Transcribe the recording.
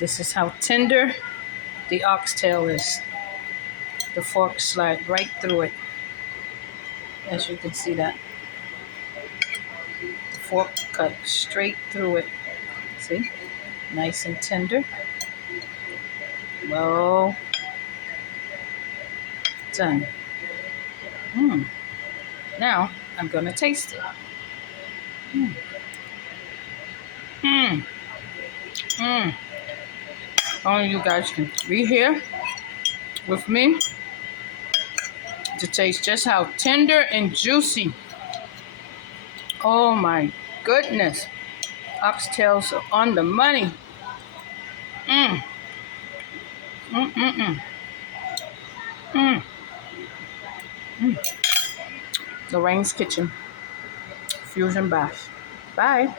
This is how tender the oxtail is. The fork slide right through it. As you can see that. The fork cut straight through it. See? Nice and tender. Well done. Now I'm gonna taste it. Mm. Mm. Mm. Only you guys can be here with me to taste just how tender and juicy. Oh my goodness. Oxtails are on the money. Mm. Mm, mm, mm. Mm. Mm. Lorraine's Kitchen. Fusion B.A.S.H. Bye.